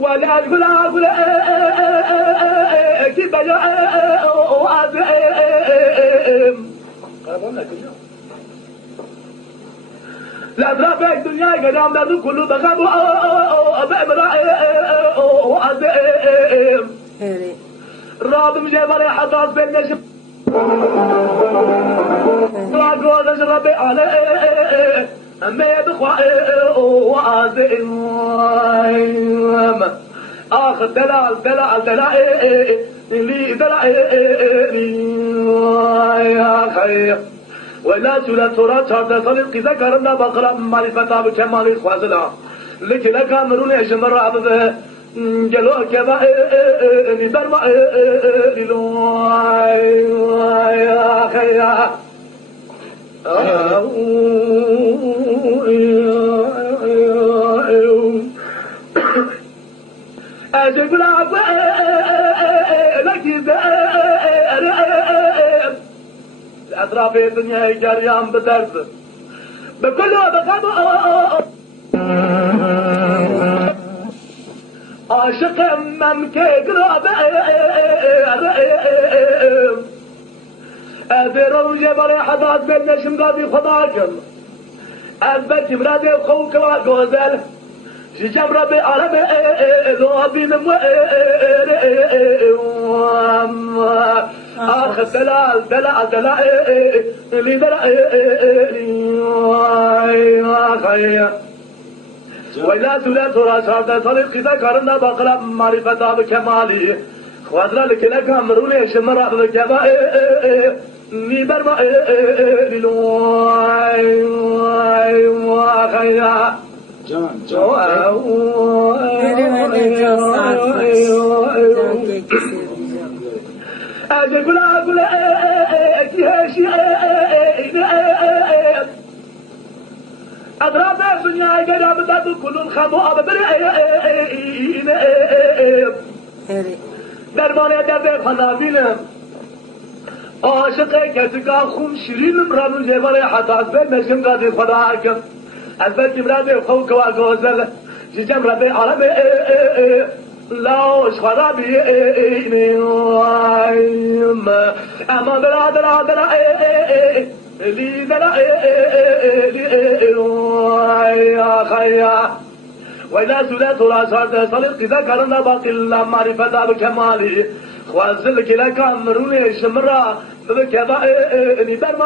ولا أقول كيف لا ترى في الدنيا قدام ذو كله بغاب بأمر وعزيم رابم جبل حطاس بين نجم راقود أشرب عليه أما يدخوا وعزيم آخر دلال اللي دلال يا خير ولا ترى شرط صديق ذكرنا بقرا معرفة بكمال خوازلا لك لك امرون يجمر عبد جلو كذا نبرم يا خير أجيب لك أطراف الدنيا جريان بدرب بكل وبقام عاشق من كيقرب أذيرو جبل حداد بين نشم قاضي خضاكم أثبت مرادي وخوك وغوزل جيجام ربي عربي ذوبي من آخر دلال اللي دلال وإلا ترى شرط صديق ذكرنا بقرا معرفة بكمالي خوادر لك لك أمروني شمرا بكذا نبرم أقول أضرب الدنيا قرب ذات كل الخمو أبرئين درمان درب خنابينم عاشق كتكا خم شيرين مرام جبل حتاس بين نجم قادر خداكم البت مراد خوك وغوزل جيجم ربي عربي لاوش خرابي أما بلا لي دلا يا خيا وإذا سلت راسات صديق ذكرنا باقي الله معرفة بكمالي خوازلك لك أمروني شمرا بكذا نبرم